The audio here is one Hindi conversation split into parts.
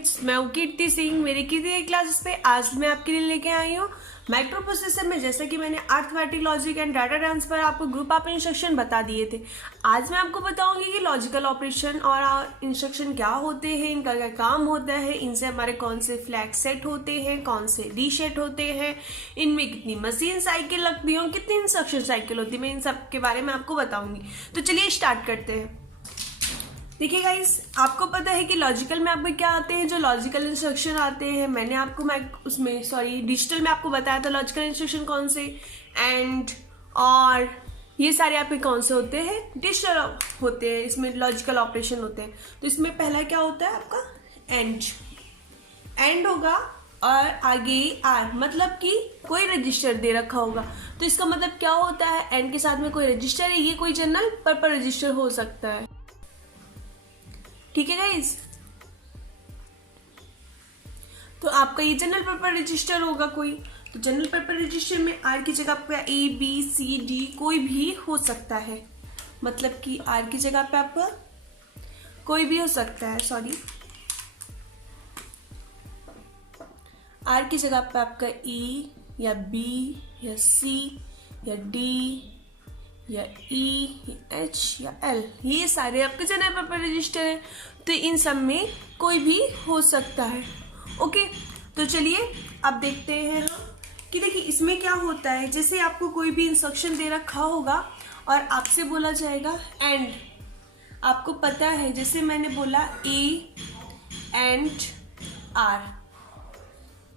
फ्रेंड्स, मैं हूँ कीर्ति सिंह। मेरी कीर्ति क्लासेस पे आज मैं आपके लिए लेके आई हूँ माइक्रो प्रोसेसर में। जैसे कि मैंने arithmetic, logic and data transfer आपको ग्रुप ऑफ इंस्ट्रक्शन बता दिए थे। आज मैं आपको बताऊंगी कि लॉजिकल ऑपरेशन और इंस्ट्रक्शन क्या होते हैं, इनका क्या काम होता है, इनसे हमारे कौन से फ्लैग सेट होते हैं, कौन से रीसेट होते हैं, इनमें कितनी मशीन साइकिल लगती है, कितनी इंस्ट्रक्शन साइकिल होती है, मैं इन सब के बारे में आपको बताऊंगी। तो चलिए स्टार्ट करते हैं। देखिए गाइस, आपको पता है कि लॉजिकल में आपको क्या आते हैं, जो लॉजिकल इंस्ट्रक्शन आते हैं। मैंने आपको डिजिटल में आपको बताया था लॉजिकल इंस्ट्रक्शन कौन से, एंड और ये सारे आपके कौन से होते हैं, डिजिटल होते हैं। इसमें लॉजिकल ऑपरेशन होते हैं। तो इसमें पहला क्या होता है आपका एंड होगा और आगे आर, मतलब कि कोई रजिस्टर दे रखा होगा। तो इसका मतलब क्या होता है, एंड के साथ में कोई रजिस्टर है, ये कोई जनरल पर्पस रजिस्टर हो सकता है। ठीक है गाइस, तो आपका ये जनरल पर्पस रजिस्टर होगा कोई। तो जनरल पर्पस रजिस्टर में आर की जगह पे ए बी सी डी कोई भी हो सकता है, मतलब कि आर की जगह पे आपका कोई भी हो सकता है। आर की जगह पे आपका ई या बी या सी या डी या ई या एच या एल, ये सारे आपके जनरल पर्पस रजिस्टर हैं। तो इन सब में कोई भी हो सकता है। ओके, तो चलिए अब देखते हैं हम कि देखिए इसमें क्या होता है। जैसे आपको कोई भी इंस्ट्रक्शन दे रखा होगा और आपसे बोला जाएगा एंड, आपको पता है जैसे मैंने बोला ए एंड आर,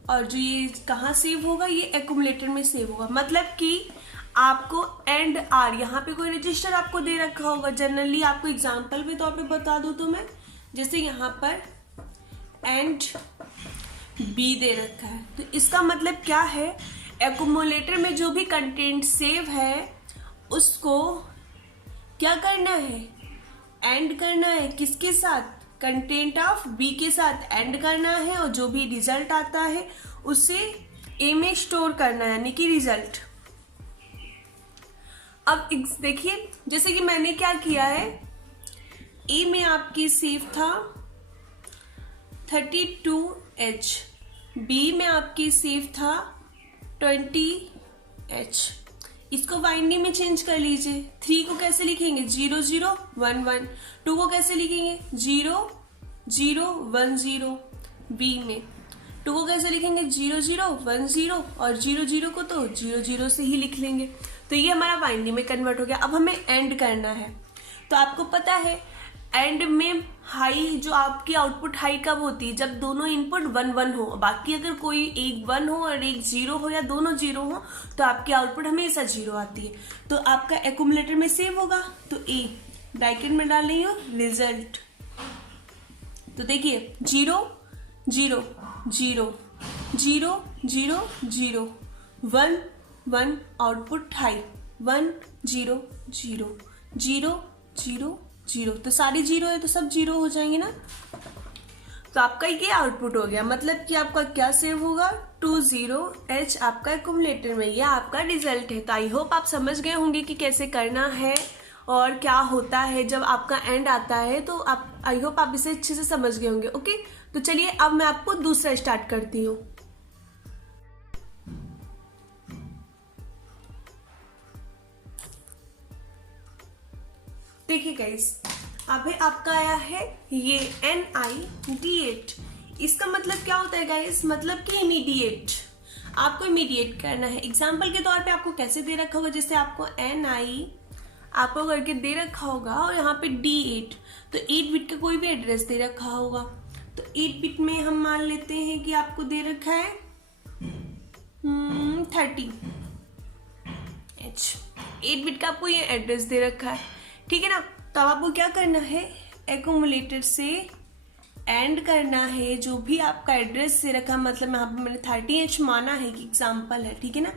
और जो ये कहाँ सेव होगा, ये एक्यूमुलेटर में सेव होगा। मतलब कि आपको एंड आर, यहाँ पे कोई रजिस्टर आपको दे रखा होगा। जनरली आपको एग्जांपल के तौर पे बता दूं तो मैं, जैसे यहाँ पर एंड बी दे रखा है, तो इसका मतलब क्या है, एक्यूमुलेटर में जो भी कंटेंट सेव है उसको क्या करना है, एंड करना है। किसके साथ, कंटेंट ऑफ बी के साथ एंड करना है, और जो भी रिजल्ट आता है उसे ए में स्टोर करना है, यानी कि रिजल्ट। अब देखिए जैसे कि मैंने क्या किया है, ए में आपकी सेव था 32H, बी में आपकी सेव था 20H। इसको बाइनरी में चेंज कर लीजिए। 3 को कैसे लिखेंगे, 0 0 1 1। 2 को कैसे लिखेंगे, 0 0 1 0। बी में 2 को कैसे लिखेंगे, 0 0 1 0, और 0 0 को तो 0 0 से ही लिख लेंगे। तो ये हमारा बाइनरी में कन्वर्ट हो गया। अब हमें एंड करना है। तो आपको पता है एंड में हाई, जो आपकी आउटपुट हाई कब होती है, जब दोनों इनपुट 1 1 हो। बाकी अगर कोई एक 1 हो और एक 0 हो, या दोनों 0 हो, तो आपकी आउटपुट हमेशा 0 आती है। तो आपका एक्यूमुलेटर में सेव होगा, तो ए ब्रैकेट में डाल रही हूँ रिजल्ट। तो देखिए 0 0 0 0 0 0 1 1, आउटपुट हाई 1 0 0 0 0 0। तो सारी 0 है तो सब 0 हो जाएंगे ना। तो आपका ये आउटपुट हो गया, मतलब कि आपका क्या सेव होगा, 20H आपका एक्यूमुलेटर में, यह आपका रिजल्ट है। तो आई होप आप समझ गए होंगे कि कैसे करना है और क्या होता है जब आपका एंड आता है। तो आप, आई होप आप इसे अच्छे से समझ गए होंगे। ओके, तो चलिए अब मैं आपको दूसरा स्टार्ट करती हूँ। देखिए गाइस, अभी आपका आया है ये NID8। इसका मतलब क्या होता है गाइस, मतलब कि इमीडिएट, आपको इमीडिएट करना है। एग्जाम्पल के तौर पे आपको कैसे दे रखा होगा, जैसे आपको NI आपको करके दे रखा होगा और यहाँ पे D8, तो 8 बिट का कोई भी एड्रेस दे रखा होगा। तो 8 बिट में हम मान लेते हैं कि आपको दे रखा है 30H। 8 बिट का आपको ये एड्रेस दे रखा है, ठीक है ना। तो अब आपको क्या करना है, एक्यूमुलेटर से एंड करना है जो भी आपका एड्रेस से रखा, मतलब यहाँ पे मैंने 30H माना है कि एग्जाम्पल है, ठीक है ना,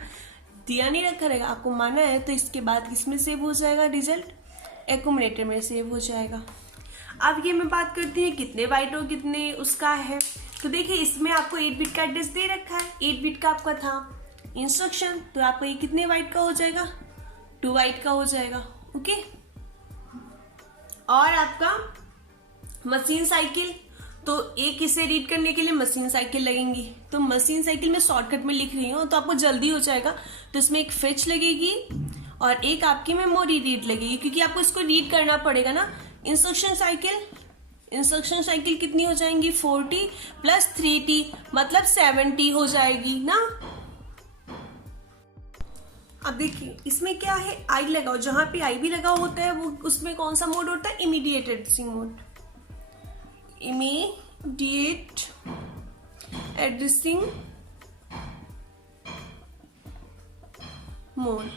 दिया नहीं रखा रहेगा, आपको माना है। तो इसके बाद किसमें सेव हो जाएगा, रिजल्ट एक्यूमुलेटर में सेव हो जाएगा। अब ये मैं बात करती हूँ कितने बाइट और कितने उसका है। तो देखिए इसमें आपको 8 बिट का एड्रेस दे रखा है, 8 बिट का आपका था इंस्ट्रक्शन, तो आपका ये कितने बाइट का हो जाएगा, 2 बाइट का हो जाएगा। ओके, और आपका मशीन साइकिल तो एक इसे रीड करने के लिए मशीन साइकिल लगेंगी। तो मशीन साइकिल में शॉर्टकट में लिख रही हूँ तो आपको जल्दी हो जाएगा। तो इसमें एक फेच लगेगी और एक आपकी मेमोरी रीड लगेगी, क्योंकि आपको इसको रीड करना पड़ेगा ना। इंस्ट्रक्शन साइकिल कितनी हो जाएंगी 40 प्लस 3t मतलब 70 हो जाएगी ना। अब देखिए इसमें क्या है, आई लगाओ, जहां पे आई भी लगा होता है वो उसमें कौन सा मोड होता है, immediate addressing mode. Immediate addressing mode,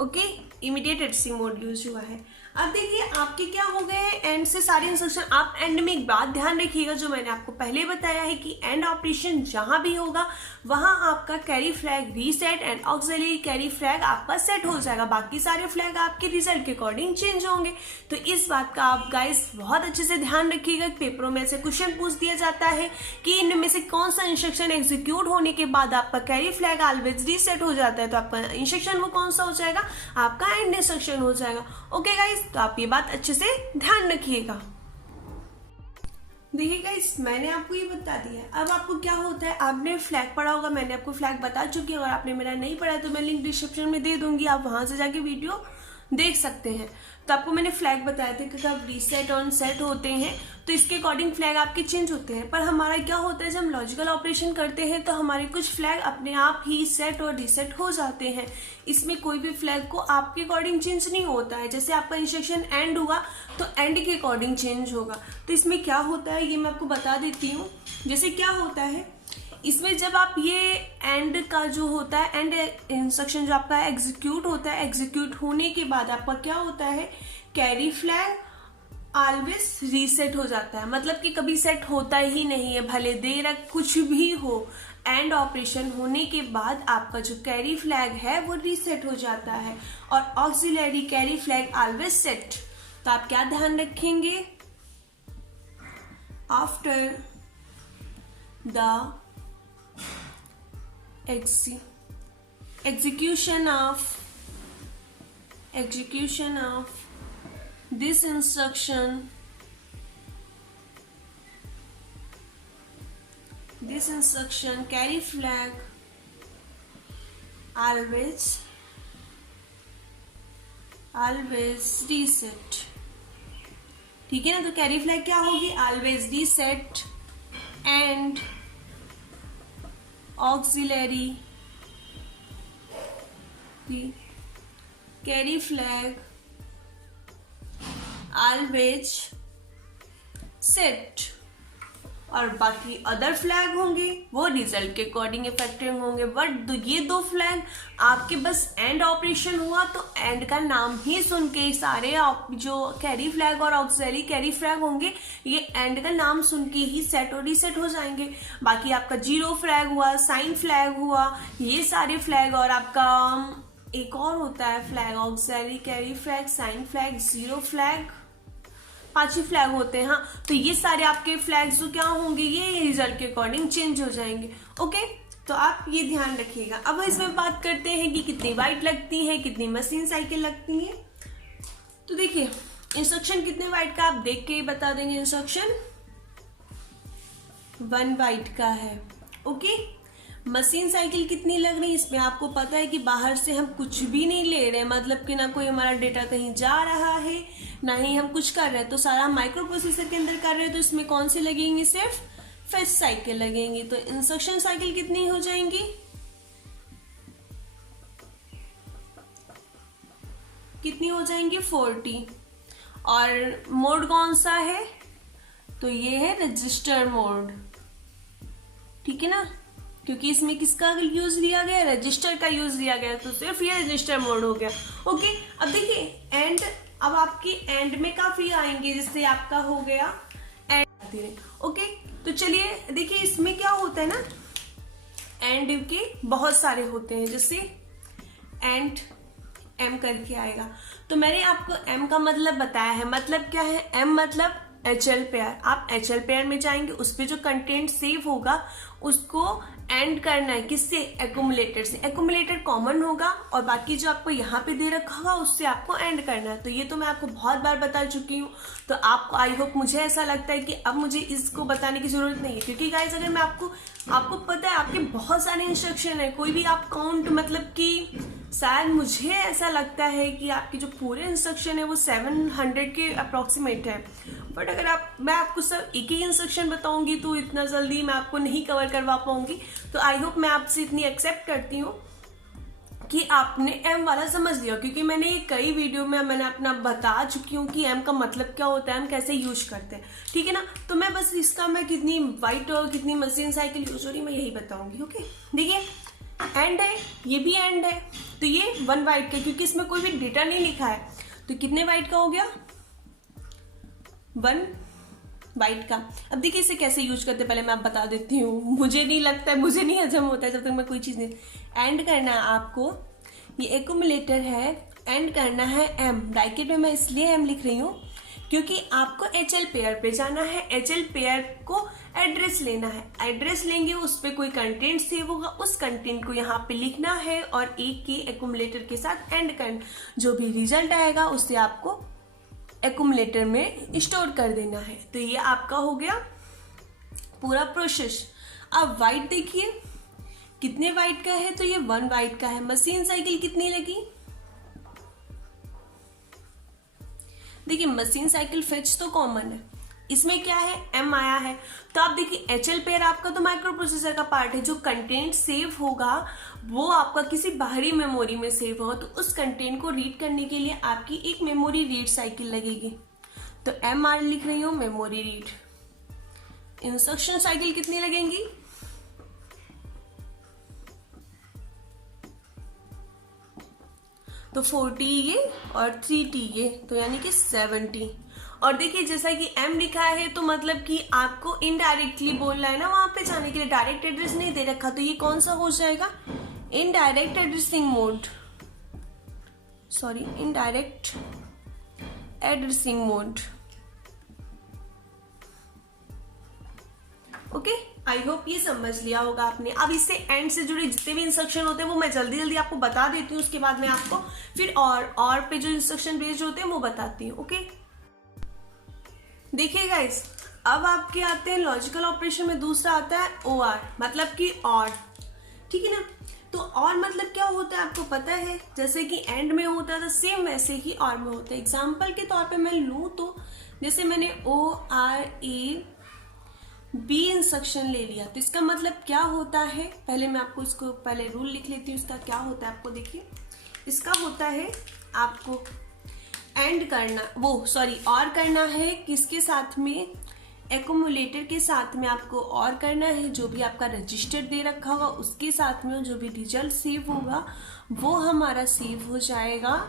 okay, immediate addressing mode use हुआ है। अब देखिए आपके क्या हो गए एंड से सारे इंस्ट्रक्शन। आप एंड में एक बात ध्यान रखिएगा जो मैंने आपको पहले बताया है कि एंड ऑपरेशन जहां भी होगा वहां आपका carry flag reset and auxiliary carry flag आपका सेट हो जाएगा। बाकी सारे फ्लैग आपके रिजल्ट के अकॉर्डिंग चेंज होंगे। तो इस बात का आप गाइस बहुत अच्छे से ध्यान रखिएगा। पेपरों में से क्वेश्चन पूछ दिया जाता है कि इनमें से कौन सा इंस्ट्रक्शन एग्जीक्यूट होने के बाद आपका कैरी फ्लैग ऑलवेज रीसेट हो जाता है। तो आपका इंस्ट्रक्शन वो कौन सा हो जाएगा, आपका एंड इंस्ट्रक्शन हो जाएगा। ओके गाइस, तो आप ये बात अच्छे से ध्यान रखिएगा। देखिए गाइस मैंने आपको ये बता दिया। अब आपको क्या होता है, आपने फ्लैग पढ़ा होगा, मैंने आपको फ्लैग बता चुकी हूँ। अगर आपने मेरा नहीं पढ़ा तो मैं लिंक डिस्क्रिप्शन में दे दूंगी, आप वहां से जाके वीडियो देख सकते हैं। तो आपको मैंने फ्लैग बताया था कि कब रीसेट ऑन सेट होते हैं तो इसके अकॉर्डिंग फ्लैग आपके चेंज होते हैं। पर हमारा क्या होता है, जब हम लॉजिकल ऑपरेशन करते हैं तो हमारे कुछ फ्लैग अपने आप ही सेट और रीसेट हो जाते हैं। इसमें कोई भी फ्लैग को आपके अकॉर्डिंग चेंज नहीं होता है। जैसे आपका इंस्ट्रक्शन एंड हुआ तो एंड के अकॉर्डिंग चेंज होगा। तो इसमें क्या होता है ये मैं आपको बता देती हूँ। जैसे क्या होता है इसमें, जब आप ये एंड का जो होता है, एंड इंस्ट्रक्शन जो आपका एग्जीक्यूट होता है, एग्जीक्यूट होने के बाद आपका क्या होता है, कैरी फ्लैग ऑलवेज रीसेट हो जाता है। मतलब कि कभी सेट होता ही नहीं है, भले देर कुछ भी हो। एंड ऑपरेशन होने के बाद आपका जो कैरी फ्लैग है वो रीसेट हो जाता है और auxiliary carry flag always set. तो आप क्या ध्यान रखेंगे, after the execution of this instruction carry flag always reset। ठीक है ना। तो कैरी फ्लैग क्या होगी, always reset and auxiliary carry flag always set. और बाकी अदर फ्लैग होंगे वो रिजल्ट के अकॉर्डिंग इफेक्टिव होंगे। बट ये दो फ्लैग आपके बस एंड ऑपरेशन हुआ तो एंड का नाम ही सुन के सारे जो कैरी फ्लैग और ऑक्सिलरी कैरी फ्लैग होंगे ये एंड का नाम सुन के ही सेट और रीसेट हो जाएंगे। बाकी आपका जीरो फ्लैग हुआ, साइन फ्लैग हुआ, ये सारे फ्लैग, और आपका एक और होता है flag, auxiliary carry flag, sign flag, zero flag, 5 ही फ्लैग होते हैं। हाँ, तो ये सारे आपके फ्लैग्स जो क्या होंगे ये रिजल्ट के अकॉर्डिंग चेंज हो जाएंगे। ओके, तो आप ये ध्यान रखिएगा। अब इसमें बात करते हैं कि कितनी बाइट लगती है, कितनी मशीन साइकिल लगती है। तो देखिए इंस्ट्रक्शन कितने बाइट का आप देख के ही बता देंगे। इंस्ट्रक्शन 1 बाइट का है। ओके, मशीन साइकिल कितनी लग रही है, इसमें आपको पता है कि बाहर से हम कुछ भी नहीं ले रहे हैं, मतलब कि ना कोई हमारा डेटा कहीं जा रहा है ना ही हम कुछ कर रहे हैं, तो सारा माइक्रो प्रोसेसर के अंदर कर रहे हैं। तो इसमें कौन से लगेंगे, सिर्फ फेच साइकिल लगेंगी। तो इंस्ट्रक्शन साइकिल कितनी हो जाएंगी, कितनी हो जाएंगी 40। और मोड कौन सा है, तो ये है रजिस्टर मोड। ठीक है ना, क्योंकि इसमें किसका यूज लिया गया, रजिस्टर का यूज लिया गया, तो सिर्फ ये रजिस्टर मोड हो गया। ओके, अब देखिए एंड, अब आपकी एंड में काफी आएंगे, जिससे आपका हो गया एंड। ओके, तो चलिए देखिए इसमें क्या होता है ना, एंड के बहुत सारे होते हैं, जैसे एंड एम करके आएगा। तो मैंने आपको एम का मतलब बताया है। मतलब क्या है, एम मतलब HL पेयर। आप HL पेयर में जाएंगे, उस पर जो कंटेंट सेव होगा उसको एंड करना है किससे, एक्यूमुलेटर से। एक्यूमुलेटर कॉमन होगा और बाकी जो आपको यहाँ पे दे रखा होगा उससे आपको एंड करना है। तो ये तो मैं आपको बहुत बार बता चुकी हूँ, तो आपको आई होप, मुझे ऐसा लगता है कि अब मुझे इसको बताने की जरूरत नहीं है, क्योंकि गाइस अगर मैं आपको पता है आपके बहुत सारे इंस्ट्रक्शन है, कोई भी आप काउंट, मतलब कि शायद मुझे ऐसा लगता है कि आपके जो पूरे इंस्ट्रक्शन है वो 700 के अप्रोक्सीमेट है, बट अगर मैं आपको सब एक ही इंस्ट्रक्शन बताऊंगी तो इतना जल्दी मैं आपको नहीं कवर करवा पाऊंगी। तो आई होप मैं आपसे इतनी एक्सेप्ट करती हूँ कि आपने एम वाला समझ लिया, क्योंकि मैंने कई वीडियो में मैंने अपना बता चुकी हूँ कि एम का मतलब क्या होता है, हम कैसे यूज करते हैं, ठीक है ना। तो मैं बस इसका मैं कितनी वाइट और कितनी मशीन साइकिल यूज हो रही मैं यही बताऊंगी। ओके, देखिए एंड है, ये भी एंड है, तो ये 1 बाइट का, क्योंकि इसमें कोई भी डेटा नहीं लिखा है, तो कितने बाइट का हो गया, 1 बाइट का। अब देखिए इसे कैसे यूज करते पहले मैं आप बता देती हूँ, मुझे नहीं लगता है, मुझे नहीं हजम होता है जब तक मैं कोई चीज नहीं। एंड करना है आपको, ये एक्यूमुलेटर है, एंड करना है एम, ब्रैकेट में मैं इसलिए एम लिख रही हूँ क्योंकि आपको HL पेयर पे जाना है, HL पेयर को एड्रेस लेना है, एड्रेस लेंगे उस पर कोई कंटेंट सेव होगा, उस कंटेंट को यहाँ पे लिखना है और एक के एक्यूमुलेटर के साथ एंड करना, जो भी रिजल्ट आएगा उससे आपको एक्यूमुलेटर में स्टोर कर देना है। तो ये आपका हो गया पूरा प्रोसेस। अब वाइट देखिए कितने वाइट का है, तो ये 1 वाइट का है। मशीन साइकिल कितनी लगी, देखिए मशीन साइकिल फेच तो कॉमन है, इसमें क्या है एम आया है, तो आप देखिए HL पेयर आपका तो माइक्रो प्रोसेसर का पार्ट है, जो कंटेंट सेव होगा वो आपका किसी बाहरी मेमोरी में सेव होगा, तो उस कंटेंट को रीड करने के लिए आपकी एक मेमोरी रीड साइकिल लगेगी, तो MR लिख रही हूं मेमोरी रीड। इंस्ट्रक्शन साइकिल कितनी लगेंगी, तो 40 ये और 3T ये, तो यानी कि 70। और देखिए जैसा कि M लिखा है तो मतलब कि आपको इनडायरेक्टली बोलना है ना वहां पे जाने के लिए, डायरेक्ट एड्रेस नहीं दे रखा, तो ये कौन सा हो जाएगा, indirect addressing mode, sorry indirect addressing mode. Okay, I hope ये समझ लिया होगा आपने। अब इससे एंड से जुड़े जितने भी इंस्ट्रक्शन होते हैं वो मैं जल्दी जल्दी आपको बता देती हूँ, उसके बाद मैं आपको फिर और पे जो इंस्ट्रक्शन बेस्ड होते हैं वो बताती हूँ। ओके, देखिए गाइस, अब आपके आते हैं लॉजिकल ऑपरेशन में दूसरा आता है OR, मतलब कि और, ठीक है ना। तो और मतलब क्या होता है आपको पता है, जैसे कि एंड में होता है तो सेम वैसे ही और में होता है। एग्जाम्पल के तौर पे मैं लूँ तो जैसे मैंने ORA B इंस्ट्रक्शन ले लिया, तो इसका मतलब क्या होता है, पहले मैं आपको इसको पहले रूल लिख लेती हूँ, इसका क्या होता है आपको देखिए। इसका होता है आपको एंड करना, और करना है किसके साथ में, एक्यूमुलेटर के साथ में आपको और करना है, जो भी आपका रजिस्टर दे रखा होगा उसके साथ में जो भी रिजल्ट सेव होगा वो हमारा सेव हो जाएगा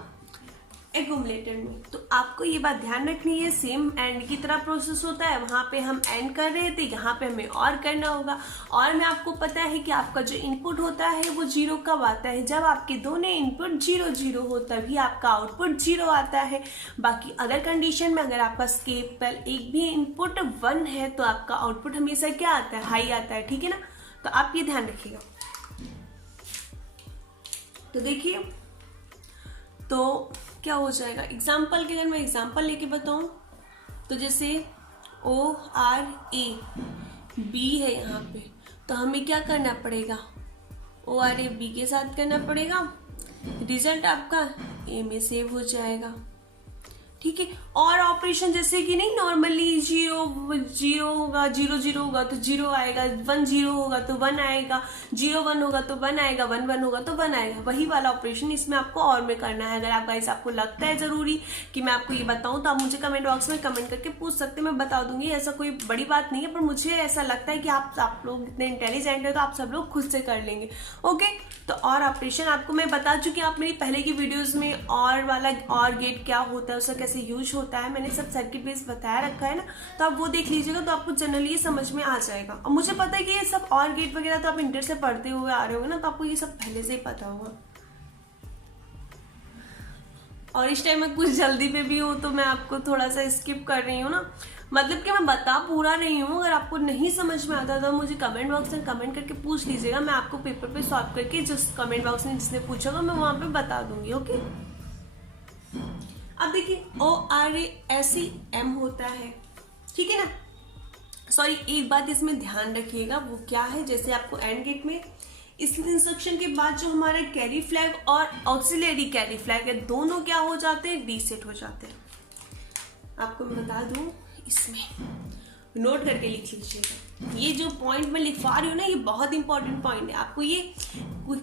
एक्यूमुलेटर में। तो आपको ये बात ध्यान रखनी है, सेम एंड की तरह प्रोसेस होता है, वहां पे हम एंड कर रहे थे, यहाँ पे हमें और करना होगा। और में आपको पता है कि आपका जो इनपुट होता है वो 0 कब आता है, जब आपके दोनों इनपुट 0 0 हो तभी आपका आउटपुट 0 आता है। बाकी अदर कंडीशन में अगर आपका केवल एक भी इनपुट 1 है तो आपका आउटपुट हमेशा क्या आता है, हाई आता है, ठीक है ना। तो आप ये ध्यान रखिएगा। तो देखिए तो क्या हो जाएगा, एग्जाम्पल के अगर मैं एग्जाम्पल लेके बताऊं तो जैसे ORA B है यहाँ पे, तो हमें क्या करना पड़ेगा, ORA B के साथ करना पड़ेगा, रिजल्ट आपका A में सेव हो जाएगा, ठीक है। और ऑपरेशन जैसे कि नहीं नॉर्मली 0 0 होगा, 0 0 होगा तो 0 आएगा, 1 0 होगा तो 1 आएगा, 0 1 होगा तो 1 आएगा, 1 1 होगा तो 1 आएगा, वही वाला ऑपरेशन इसमें आपको और में करना है। अगर आप गाइस आपको लगता है जरूरी कि मैं आपको ये बताऊं तो आप मुझे कमेंट बॉक्स में कमेंट करके पूछ सकते हैं, मैं बता दूंगी, ऐसा कोई बड़ी बात नहीं है, पर मुझे ऐसा लगता है कि आप लोग इतने इंटेलिजेंट है तो आप सब लोग खुद से कर लेंगे। ओके, तो और ऑपरेशन आपको मैं बता चुकी हूँ, आप मेरी पहले की वीडियोज में और वाला और गेट क्या होता है, उसका कैसे यूज होता है, मैंने सब सर्किट बेस बताया रखा है ना, तो आप वो देख लीजिएगा तो आपको जनरली समझ में आ जाएगा। और मुझे पता है कि ये सब और गेट वगैरह तो आप इंटर से पढ़ते हुए आ रहे होंगे ना, तो आपको ये सब पहले से ही पता होगा। और इस टाइम मैं कुछ जल्दी पे भी हूँ तो मैं आपको थोड़ा सा स्किप कर रही हूँ ना, मतलब कि मैं बता पूरा रही हूँ। अगर आपको नहीं समझ में आता तो मुझे कमेंट बॉक्स में कमेंट करके पूछ लीजिएगा, मैं आपको पेपर पे सॉल्व करके जिस कमेंट बॉक्स में जिसने पूछा होगा मैं वहां पे बता दूंगी। ओके, अब देखिए ORASEM होता है, ठीक है ना। सॉरी, एक बात इसमें ध्यान रखिएगा, वो क्या है, जैसे आपको एंड गेट में इस इंस्ट्रक्शन के बाद जो हमारा कैरी फ्लैग और ऑक्सिलरी कैरी फ्लैग है दोनों क्या हो जाते हैं, रीसेट हो जाते हैं। आपको मैं बता दूं, इसमें नोट करके लिख लीजिएगा। ये जो पॉइंट मैं लिखवा रही हूँ ना, ये बहुत इंपॉर्टेंट पॉइंट है, आपको ये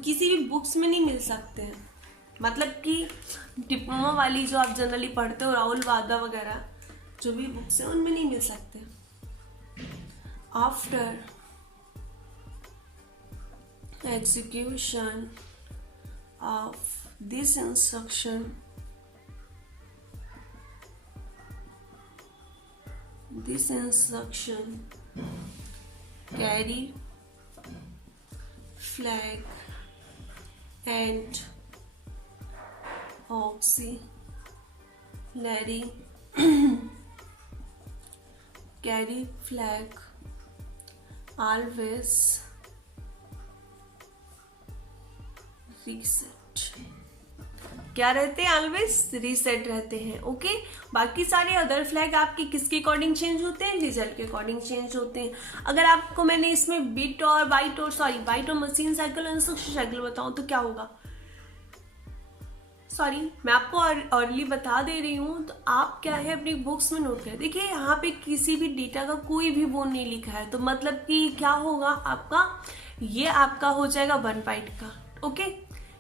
किसी भी बुक्स में नहीं मिल सकते हैं। मतलब कि डिप्लोमा वाली जो आप जनरली पढ़ते हो, राहुल वादा वगैरह जो भी बुक्स हैं उनमें नहीं मिल सकते। After execution of this instruction, carry flag and auxiliary carry flag always reset, क्या रहते हैं, ऑलवेज रीसेट रहते हैं। ओके, बाकी सारे अदर फ्लैग आपके किसके अकॉर्डिंग चेंज होते हैं, रिजल्ट के अकॉर्डिंग चेंज होते हैं। अगर आपको मैंने इसमें बिट और बाइट और मशीन साइकिल और इंस्ट्रक्शन साइकिल बताऊं तो क्या होगा, सॉरी मैं आपको अर्ली बता दे रही हूँ, तो आप क्या है अपनी बुक्स में नोट करें। देखिए यहाँ पे किसी भी डेटा का कोई भी वो नहीं लिखा है, तो मतलब कि क्या होगा आपका, ये आपका हो जाएगा 1 बाइट का। ओके,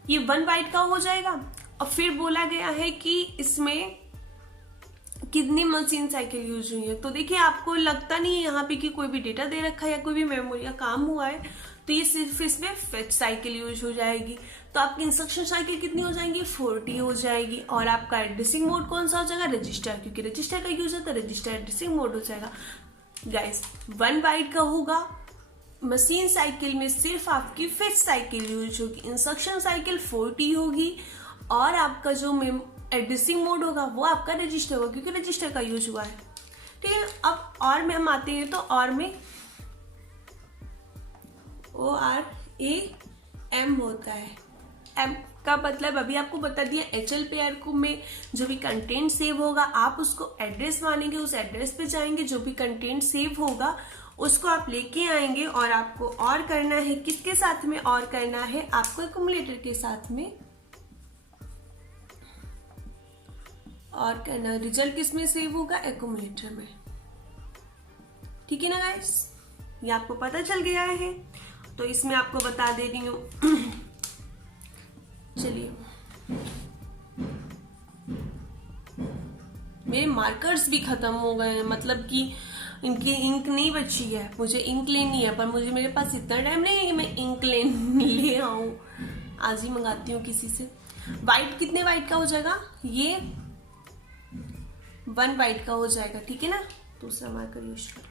ये 1 बाइट का हो जाएगा। और फिर बोला गया है कि इसमें कितनी मशीन साइकिल यूज हुई है। तो देखिए आपको लगता नहीं है यहाँ पे कि कोई भी डेटा दे रखा है या कोई भी मेमोरी का काम हुआ है, तो ये सिर्फ इसमें फेच साइकिल यूज हो जाएगी। तो आपकी इंस्ट्रक्शन साइकिल कितनी हो जाएंगी, 40 हो जाएगी। और आपका एड्रेसिंग मोड कौन सा हो जाएगा, रजिस्टर, क्योंकि रजिस्टर का यूज है तो रजिस्टर एड्रेसिंग मोड हो जाएगा। गाइस 1 बाइट का होगा, मशीन साइकिल में सिर्फ आपकी फेच साइकिल यूज होगी, इंस्ट्रक्शन साइकिल 40 होगी, और आपका जो एड्रेसिंग मोड होगा वो आपका रजिस्टर होगा, क्योंकि रजिस्टर का यूज हुआ है। ठीक है, अब और में हम आते हैं, तो और में ORAM होता है। एम का मतलब अभी आपको बता दिया, HL पेयर को में जो भी कंटेंट सेव होगा आप उसको एड्रेस मानेंगे, उस एड्रेस पे जाएंगे, जो भी कंटेंट सेव होगा उसको आप लेके आएंगे, और आपको और करना है, किसके साथ में और करना है, आपको एक्यूमुलेटर के साथ में और करना। रिजल्ट किस में सेव होगा, एक्यूमुलेटर में। ठीक है ना गाइस, ये आपको पता चल गया है, तो इसमें आपको बता दे रही हूँ। चलिए, मेरे मार्कर्स भी खत्म हो गए हैं, मतलब कि इनकी इंक नहीं बची है, मुझे इंक लेनी है, पर मुझे मेरे पास इतना टाइम नहीं है कि मैं इंक ले आऊं। आज ही मंगाती हूँ किसी से। वाइट कितने वाइट का हो जाएगा, ये 1 बाइट का हो जाएगा। ठीक है ना, दूसरा मार्कर यूज करते हैं,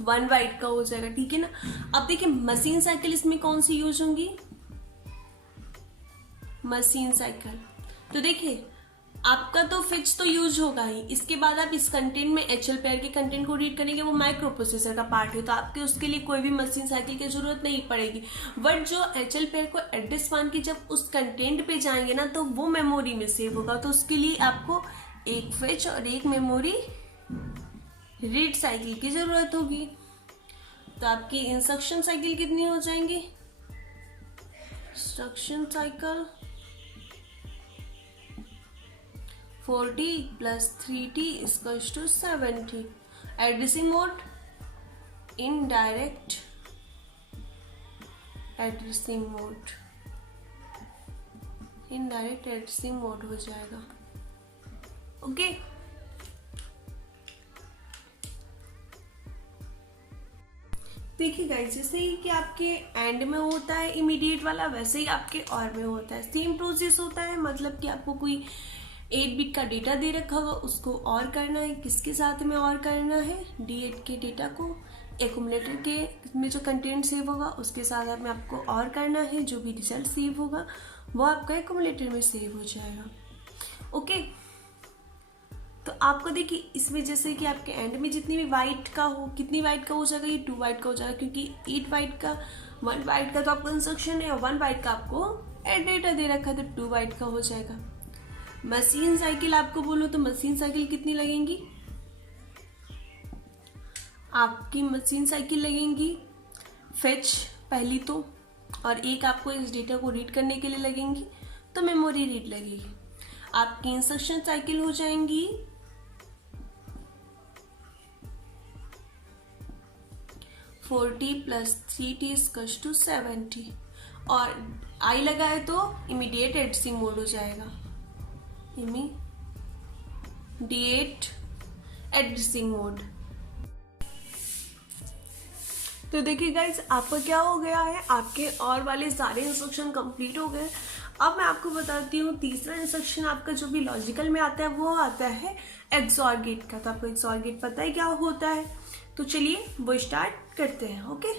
1 बाइट का हो जाएगा। ठीक है ना, अब देखिए मशीन साइकिल इसमें कौन सी यूज होंगी, मशीन साइकिल। तो देखिए आपका तो फिच तो यूज होगा ही, इसके बाद आप इस कंटेंट में HL पेयर के कंटेंट को रीड करेंगे, वो माइक्रो प्रोसेसर का पार्ट है, तो आपके उसके लिए कोई भी मशीन साइकिल की जरूरत नहीं पड़ेगी। बट जो HL पेयर को एड्रेस मान के जब उस कंटेंट पे जाएंगे ना, तो वो मेमोरी में सेव होगा, तो उसके लिए आपको एक फिच और एक मेमोरी रीड साइकिल की जरूरत होगी। तो आपकी इंस्ट्रक्शन साइकिल कितनी हो जाएंगी, instruction cycle 40 + 3t = 70। Addressing mode, indirect addressing mode, indirect addressing mode हो जाएगा। ओके, देखिए गाइस, जैसे ही कि आपके एंड में होता है इमीडिएट वाला, वैसे ही आपके और में होता है, सेम प्रोसेस होता है। मतलब कि आपको कोई 8 बिट का डेटा दे रखा होगा, उसको और करना है, किसके साथ में और करना है, D8 के डेटा को एक्यूमुलेटर के में जो कंटेंट सेव होगा उसके साथ में आपको और करना है, जो भी रिजल्ट सेव होगा वो आपका एक्यूमुलेटर में सेव हो जाएगा। ओके, तो आपको देखिए इसमें जैसे कि आपके एंड में जितनी भी वाइट का हो, कितनी वाइट का हो जाएगा, ये 2 बाइट का हो जाएगा, क्योंकि 8 बाइट का 1 बाइट का तो आपको इंस्ट्रक्शन है और 1 बाइट का आपको एड डेटा दे रखा है, तो 2 बाइट का हो जाएगा। मशीन साइकिल आपको बोलो तो मशीन साइकिल कितनी लगेंगी, आपकी मशीन साइकिल लगेंगी फेच पहली तो, और एक आपको इस डेटा को रीड करने के लिए लगेंगी तो मेमोरी रीड लगेगी। आपकी इंस्ट्रक्शन साइकिल हो जाएंगी 40 + 3t = 70, और आई लगा है तो इमीडिएट एडिटिंग मोड हो जाएगा, इमीडिएट एडिटिंग मोड। तो देखिए गाइज, आपका क्या हो गया है, आपके और वाले सारे इंस्ट्रक्शन कंप्लीट हो गए। अब मैं आपको बताती हूँ तीसरा इंस्ट्रक्शन आपका जो भी लॉजिकल में आता है वो आता है एक्सऑर गेट का। तो आपको एक्सऑर गेट पता है क्या होता है, तो चलिए वो स्टार्ट करते हैं। ओके,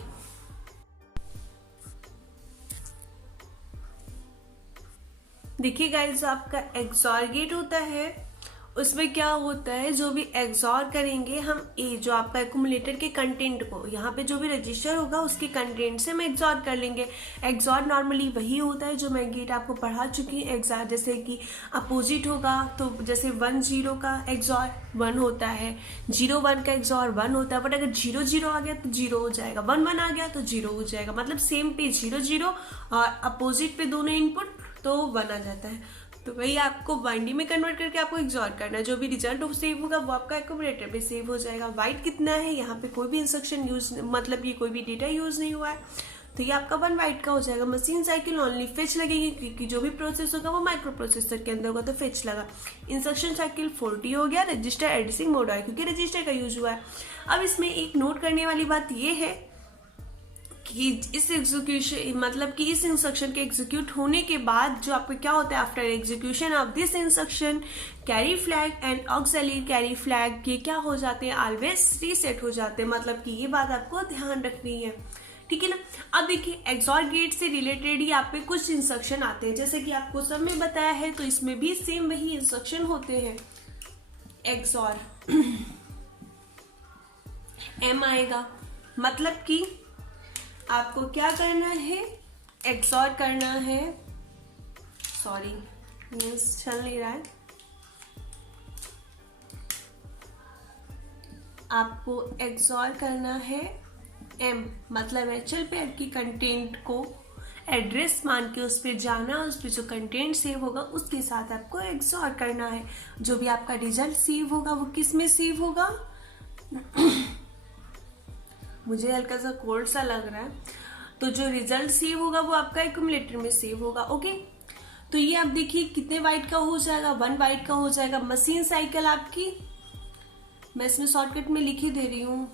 देखिए गाइज, आपका एक्सऑर गेट होता है, उसमें क्या होता है, जो भी एक्सऑर करेंगे हम ए जो आपका एक्यूमुलेटर के कंटेंट को, यहाँ पे जो भी रजिस्टर होगा उसके कंटेंट से हम एक्सऑर कर लेंगे। एक्सऑर नॉर्मली वही होता है जो मैं गेट आपको पढ़ा चुकी हूँ। एक्सऑर जैसे कि अपोजिट होगा, तो जैसे 1 0 का एक्सऑर 1 होता है, 0 1 का एक्सऑर 1 होता है, बट अगर 0 0 आ गया तो 0 हो जाएगा, 1 1 आ गया तो 0 हो जाएगा, मतलब सेम पे 0 0 और अपोजिट पे दोनों इनपुट तो 1 आ जाता है। तो वही आपको बाइनरी में कन्वर्ट करके आपको एक्सऑर करना है, जो भी रिजल्ट सेव होगा वो आपका एक्यूमुलेटर पे सेव हो जाएगा। वाइट कितना है, यहाँ पे कोई भी इंस्ट्रक्शन यूज, मतलब ये कोई भी डेटा यूज नहीं हुआ है, तो ये आपका 1 बाइट का हो जाएगा। मशीन साइकिल ओनली फेच लगेगी, क्योंकि जो भी प्रोसेस होगा वो माइक्रो प्रोसेसर के अंदर होगा, तो फेच लगा। इंस्ट्रक्शन साइकिल 40 हो गया, रजिस्टर एडिटिंग मोड आया क्योंकि रजिस्टर का यूज हुआ है। अब इसमें एक नोट करने वाली बात ये है कि इस एग्जीक्यूशन, मतलब कि इस इंस्ट्रक्शन के एग्जीक्यूट होने के बाद जो आपको क्या होता है, after execution of this instruction carry flag and auxiliary carry flag ये क्या हो जाते हैं, ऑलवेज रीसेट हो जाते हैं। मतलब कि ये बात आपको ध्यान रखनी है, ठीक है ना। अब देखिए एक्सऑर गेट से रिलेटेड ही आप पे कुछ इंस्ट्रक्शन आते हैं, जैसे कि आपको सब में बताया है, तो इसमें भी सेम वही इंस्ट्रक्शन होते हैं। एक्सऑर एम आएगा, मतलब कि आपको क्या करना है, एक्सऑर करना है, सॉरी चल नहीं रहा है, आपको एक्सऑर करना है एम, मतलब एचएल पे की कंटेंट को एड्रेस मान के उस पर जाना, उस पर जो कंटेंट सेव होगा उसके साथ आपको एक्सऑर करना है। जो भी आपका रिजल्ट सेव होगा वो किस में सेव होगा मुझे हल्का सा कोल्ड सा लग रहा है, तो जो रिजल्ट सेव होगा वो आपका एक्यूमुलेटर में सेव होगा। ओके, तो ये आप देखिए कितने बाइट का हो जाएगा, 1 बाइट का हो जाएगा। मशीन साइकिल आपकी, मैं इसमें शॉर्टकट में लिख ही दे रही हूँ,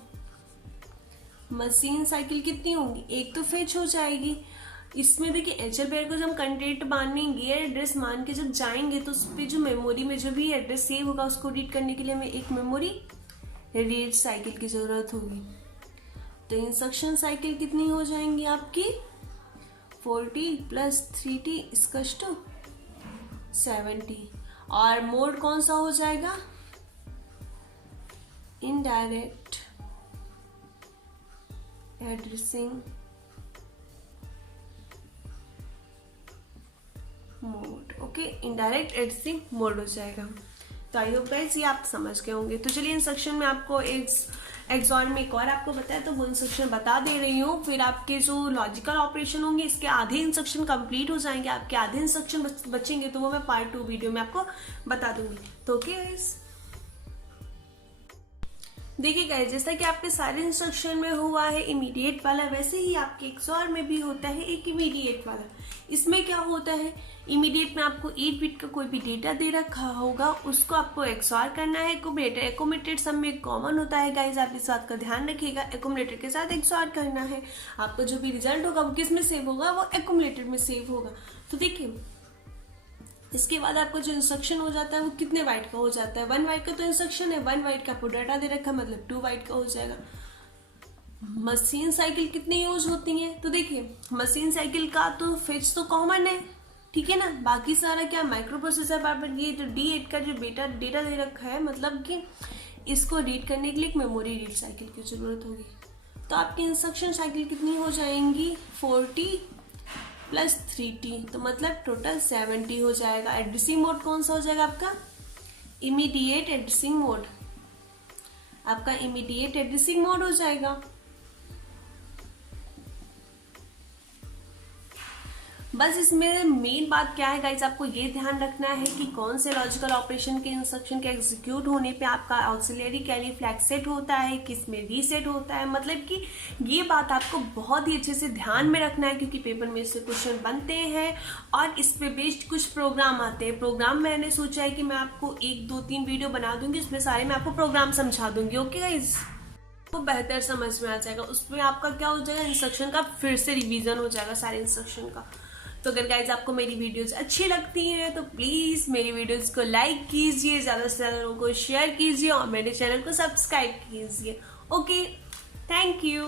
मशीन साइकिल कितनी होंगी, एक तो फेच हो जाएगी। इसमें देखिए एचएल पेयर को जब हम कंटेंट मानेंगे, एड्रेस मान के जब जाएंगे, तो उस पर जो मेमोरी में जो भी एड्रेस सेव होगा उसको रीड करने के लिए हमें एक मेमोरी रीड साइकिल की जरूरत होगी। तो इंस्ट्रक्शन साइकिल कितनी हो जाएंगी आपकी, 40 + 3t = 70, और मोड कौन सा हो जाएगा, indirect addressing mode. Okay, indirect addressing mode हो जाएगा। तो आई होप गाइस ये आप समझ गए होंगे। तो चलिए इंस्ट्रक्शन में आपको एक्सऑर में एक और आपको बताया, तो वो इंस्ट्रक्शन बता दे रही हूँ। फिर आपके जो लॉजिकल ऑपरेशन होंगे इसके आधे इंस्ट्रक्शन कंप्लीट हो जाएंगे, आपके आधे इंस्ट्रक्शन बचेंगे, तो वो मैं पार्ट 2 वीडियो में आपको बता दूंगी। तो ओके गाइस, देखिए गाइस, जैसा कि आपके सारे इंस्ट्रक्शन में हुआ है इमीडिएट वाला, वैसे ही आपके एक्सऑर में भी होता है एक इमीडिएट वाला। इसमें क्या होता है, इमीडिएट में आपको 8 बिट का कोई भी डेटा दे रखा होगा, उसको आपको एक्सऑर करना है। एक्यूमुलेटेड सब में कॉमन होता है गाइस, आप इस बात का ध्यान रखिएगा, एक्यूमुलेटर के साथ एक्सऑर करना है। आपका जो भी रिजल्ट होगा वो किस में सेव होगा, वो एक्यूमुलेटर में सेव होगा। तो देखिए इसके बाद आपका जो इंस्ट्रक्शन हो जाता है वो कितने बाइट का हो जाता है, 1 बाइट का तो इंस्ट्रक्शन है, 1 बाइट का आपको डाटा दे रखा है, मतलब 2 बाइट का हो जाएगा। मशीन साइकिल कितनी यूज होती हैं? तो देखिए मशीन साइकिल का तो फेच तो कॉमन है, ठीक है ना। बाकी सारा क्या माइक्रो प्रोसेसर पार्ट, ये जो D8 का जो डेटा दे रखा है, मतलब कि इसको रीड करने के लिए एक मेमोरी रीड साइकिल की जरूरत होगी। तो आपकी इंस्ट्रक्शन साइकिल कितनी हो जाएंगी? 40 प्लस 3T, तो मतलब टोटल 70 हो जाएगा। एड्रेसिंग मोड कौन सा हो जाएगा आपका? इमीडिएट एड्रेसिंग मोड, आपका इमीडिएट एड्रेसिंग मोड हो जाएगा। बस इसमें मेन बात क्या है गाइज, आपको ये ध्यान रखना है कि कौन से लॉजिकल ऑपरेशन के इंस्ट्रक्शन के एग्जीक्यूट होने पे आपका ऑक्सिलरी कैरी फ्लैग सेट होता है, किस में रीसेट होता है। मतलब कि ये बात आपको बहुत ही अच्छे से ध्यान में रखना है, क्योंकि पेपर में इससे क्वेश्चन बनते हैं और इस पे बेस्ड कुछ प्रोग्राम आते हैं। प्रोग्राम मैंने सोचा है कि मैं आपको 1, 2, 3 वीडियो बना दूंगी, उसमें सारे मैं आपको प्रोग्राम समझा दूंगी। ओके गाइज, तो बेहतर समझ में आ जाएगा। उसमें आपका क्या हो जाएगा, इंस्ट्रक्शन का फिर से रिवीजन हो जाएगा सारे इंस्ट्रक्शन का। तो अगर गाइज आपको मेरी वीडियोस अच्छी लगती हैं तो प्लीज मेरी वीडियोस को लाइक कीजिए, ज्यादा से ज्यादा लोगों को शेयर कीजिए और मेरे चैनल को सब्सक्राइब कीजिए। Okay, thank you.